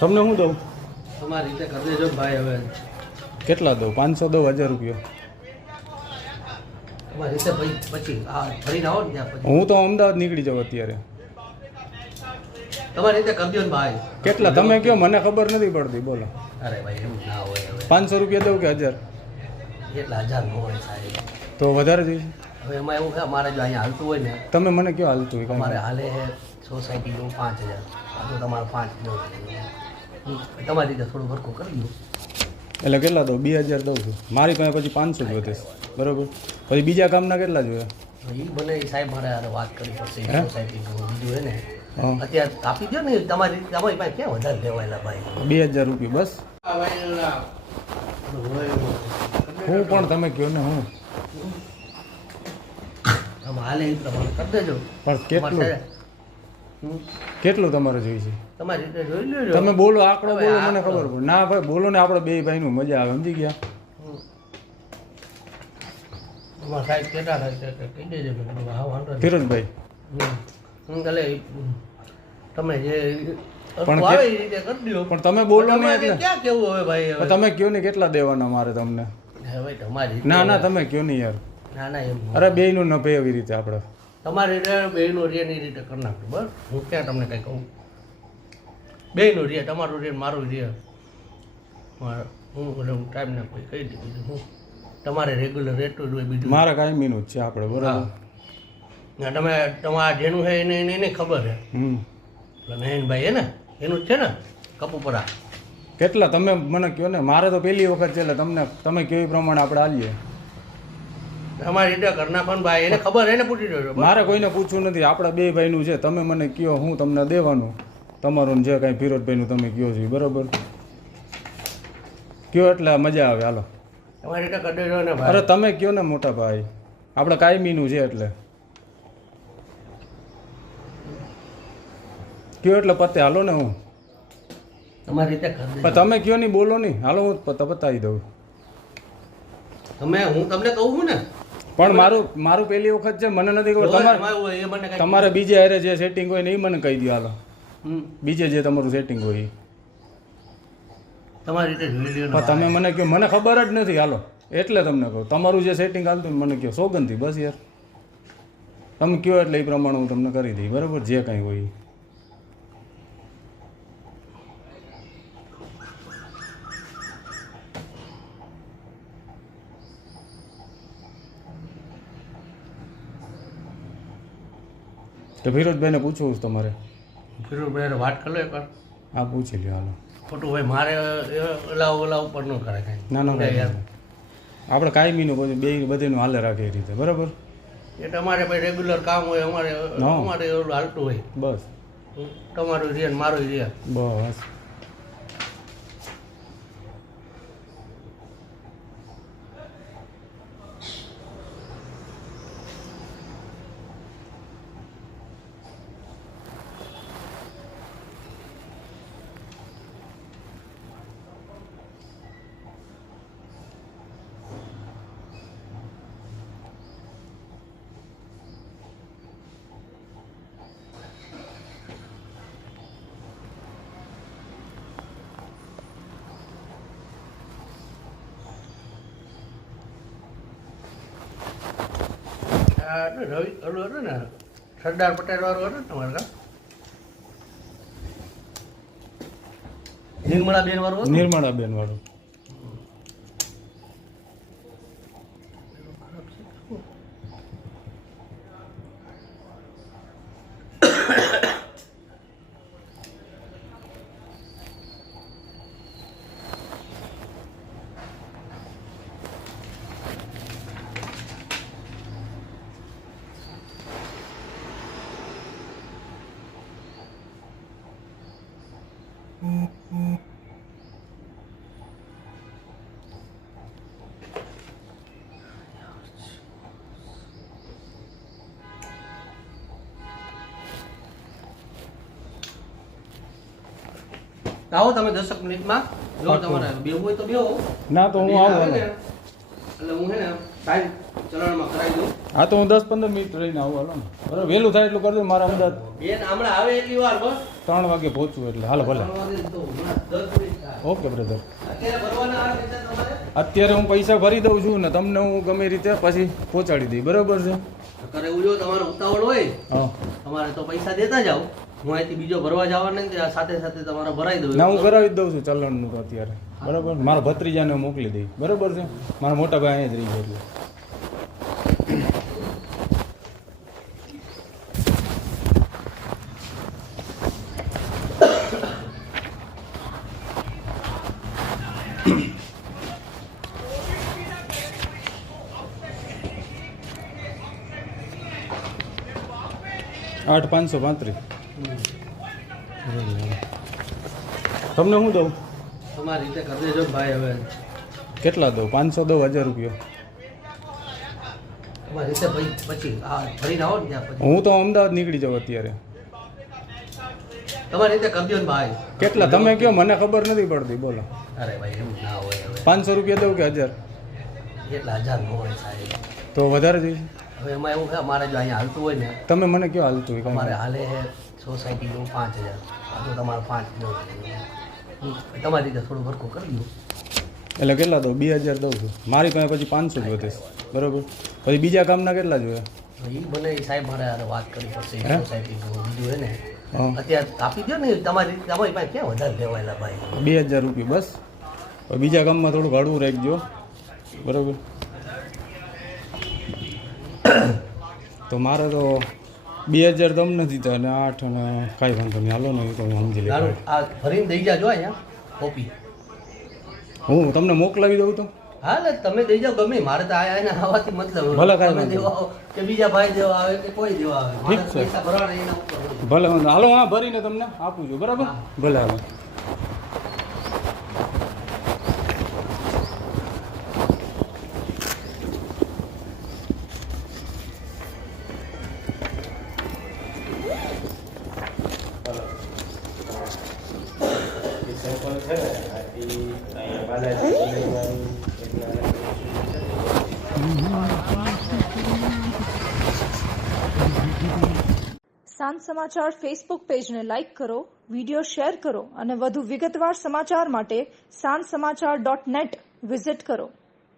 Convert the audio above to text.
તમને શું દઉં? તમારી રીતે કરી દેજો ભાઈ. હવે કેટલા દઉં? 500 દઉં? 1000 રૂપિયા? તમારી રીતે ભાઈ પછી ફરીને આવો ને ત્યાં પછી હું તો અમદાવાદ નીકળી જાઉં અત્યારે. તમારી રીતે કરી દો ને ભાઈ. કેટલા તમે કહો, મને ખબર નથી પડતી. બોલો. અરે ભાઈ એવું ના હોય. હવે 500 રૂપિયા દઉં કે 1000? એટલા 1000 ન હોય સાહેબ. તો વધારે જોઈએ? હવે એમાં એવું છે, અમારે જો અહીંયા હાલતું હોય ને, તમે મને કયો હાલતું હોય? અમારે હાલે સોસાયટીનું 5000, આ તો તમારે 5 તમારી રીતે થોડું ભરખું કરી દો. એટલે કેટલા દઉં? 2000 દઉં છું. મારી પાસે પછી 500 જ વધે છે, બરોબર? પછી બીજા કામના કેટલા જોઈએ? એ બને સાહેબ મારે હારે વાત કરવી પડશે. હે? સોસાયટીનું બીજું હે ને હા, અત્યારે આપી દો ને. તમારી પાસે ક્યાં વધારે લેવાયેલા ભાઈ? 2000 રૂપિયા બસ. હું પણ તમે કહો ને. હું હાલે એ પ્રમાણે કરી દેજો. પણ કેટલું કેટલું તમારે જોઈએ છે? તમારી રીતે જોઈ લેજો. તમે બોલો, આંકડો હવે બોલો, મને આંકડો. ખબર પડે. ના ભાઈ બોલો ને, આપણે બે ભાઈનું મજા આવે, સમજી ગયા? તમારા સાહેબ કેટલા થાય છે કહી દેજો. હા વાંધો નહીં. ફિરોજભાઈ, હું કાલે તમે જે પણ આવે એ રીતે કરી દો. પણ તમે બોલો ને તમારે એટલે. ક્યાં કેવું હવે ભાઈ? હવે તમે કયો ને કેટલા દેવાના મારે તમને? હવે તમારી રીતે. ના ના, તમે કયો ને યાર. ના ના એમ અરે બેયનું ન પે એવી રીતે આપણે. તમારી રીતે બેયનું રેની રીતે કરી નાખજો. બસ હું ક્યાં તમને કંઈ કહું. બેયનું રે, તમારું રે, મારું રે. મારે હું ટાઈમ ને કોઈ કહી દીધું. હું તમારે રેગ્યુલર રેટું જ હોય બીજું. મારા કાયમીનું જ છે આપણે, બરાબર? ના તમે તમારા જેનું છે એને ખબર છે. નયનભાઈ હે ને એનું જ છે ને કપુપરા. કેટલા તમે મને કહો ને. મારે તો પહેલી વખત છે, એટલે તમે કહો એ પ્રમાણે આપણે હાલીએ. તમારી રીતે કરી નાખો ને ભાઈ. એને ખબર એને પૂછી દેજો. મારે કોઈને પૂછવું નથી. આપણા બે ભાઈનું છે. તમે મને કહો, હું તમને દેવાનું. તમારું ને જે કાંઈ ફિરોજભાઈનું તમે કહો છો, બરાબર? કયો એટલે મજા આવે. હાલો. તમારી રીતે કરી દેજો ને અરે ભાઈ. તમે કયો ને મોટા ભાઈ, આપણે કાયમીનું છે એટલે કયો એટલે પતે. હાલો ને. હું તમારી રીતે કરી પણ દેજો. તમે કયો નહીં, બોલો નહીં. હાલો હું પતાવી દઉં. હું તમને કહું છું ને. પણ મારું પહેલી વખત છે, મને નથી ખબર. એ મને કાંઈ- તમારે બીજે હારે જે સેટિંગ હોય ને એ મને કહી દો. હાલો, હમ. બીજે જે તમારું સેટિંગ હોય એ. તમારી રીતે જોઈ લ્યો ને પણ તમે મને કહો, મને ખબર જ નથી. હાલો, એટલે તમને કહું, તમારું જે સેટિંગ હાલતું મને કહો સોગંદથી. બસ યાર, તમે કહો એટલે એ પ્રમાણે હું તમને કરી દઈ, બરાબર? જે કાંઈ હોય એ. તો ફિરોજભાઈને પૂછવું છે તમારે? ફિરોજભાઈ વાત કરી લો એકવાર. હા, પૂછી લ્યો. હાલો. ખોટું ભાઈ મારે ઓલા ઉપર ન કરે કાંઈ. ના ના ભાઈ, આપણે કાયમીનું બધીનું હાલે રાખે એ રીતે, બરાબર? એ તમારે ભાઈ રેગ્યુલર કામ હોય. અમારે હા. અમારે એવું હાલતું હોય. બસ તમારું રે ને મારું રે. બસ. રવિ ઓલું હતું ને સરદાર પટેલ વાળું હતું ને તમારે કામ નિર્મળા બેન વાળું હતું. નિર્મળાબેન વાળું. આવો તમે 10 મિનિટમાં. જો તમારે બેવું હોય તો બેવો. ના તો હું આવું. હાલો. એટલે હું હે ને ટાઈમ ચલણમાં કરાવી દઉં. હા તો હું 10-15 મિનિટ રહીને આવું. હાલો ને, બરાબર? વહેલું થાય એટલું કરજો. મારા અમદાવાદ બેન હમણાં આવે એટલી વાર બસ. 3 વાગે પહોંચવું એટલે. હાલો ભલે. ત્રણ વાગે તો હમણાં ઓકે બ્રધર. અત્યારે ભરવાના આ પૈસા તમારે અત્યારે હું પૈસા ભરી દઉં છું ને તમને હું ગમે રીતે પછી પહોંચાડી દઈ, બરાબર છે? કરે એવું જો તમારો ઉતાવળ હોય હા તમારે તો પૈસા દેતા જાઓ. હું અહીંથી બીજો ભરવા જવાના નથી, આ સાથે સાથે તમારે ભરાઈ દઉં. ના, હું કરાવી જ દઉં છું ચલણનું તો અત્યારે, બરાબર? મારા ભત્રીજાને મોકલી દઈ, બરાબર છે? મારા મોટા ભાઈ અહીંયા જ રહી છે એટલે. 8,535. તમને શું દઉં? તમારી રીતે કરી દેજો ને ભાઈ. હવે કેટલા દઉં? 500 દઉં? 1000 રૂપિયા? તમારી રીતે ભાઈ પછી આ ફરીને આવો ને ત્યાં પછી હું તો અમદાવાદ નીકળી જાઉં અત્યારે. તમારી રીતે કરી દો ને ભાઈ. કેટલા તમે કહો, મને ખબર નથી પડતી, બોલો. અરે ભાઈ એવું ના હોય. હવે 500 રૂપિયા દઉં કે 1000? એટલા 1000 નો હોય સાહેબ. તો વધારે જઈશ. હવે એમાં એવું છે અમારે જો અહીંયા હાલતું હોય ને તમે મને કયો હાલતું હોય અમારે કાંઈ? હાલે છે સોસાયટીનું 5000. આ તો તમારે 5 તમારી રીતે થોડું ભરખું કરી દો. એટલે કેટલા દઉં? 2000 દઉં છું. મારી પાસે પછી 500 જ વધે, બરાબર? પછી બીજા કામના કેટલા જોઈએ? એ બને એ સાહેબ મારે હારે વાત કરવી પડશે. હે? સોસાયટીનું બીજું હોય ને હા, અત્યારે આપી દો ને. તમારી પાસે ક્યાં વધારે લેવાયેલા ભાઈ? 2000 રૂપિયા બસ. હવે બીજા કામમાં થોડુંક હળવું રાખજો, બરાબર? તો મારે તો 2000 તમને દીધા અને 8 અને કાંઈ વાંધો નહીં, હાલો ને, એ તો હું સમજી લઈશ. નાનું આ ભરીને દઈ જાજો અહીંયા કોપી. હું તમને મોકલાવી દઉં તો? હા ને તમે દઈ જાઓ ગમે. મારે તો આયા આવવાથી મતલબ ભલે કાંઈ તમે વાંધો દેવા આવો કે બીજા ભાઈ દેવા આવે કે કોઈ દેવા આવે, મારે ઠીક છે. પૈસા ભરવાના એના ઉપર હોય. ભલે વાંધો, હાલો હા ભરીને તમને આપું છું, બરાબર? ભલે હાલો. સાંજ સમાચાર ફેસબુક પેજને લાઇક કરો, વિડીયો શેર કરો અને વધુ વિગતવાર સમાચાર માટે sanssamachar.net વિઝિટ કરો.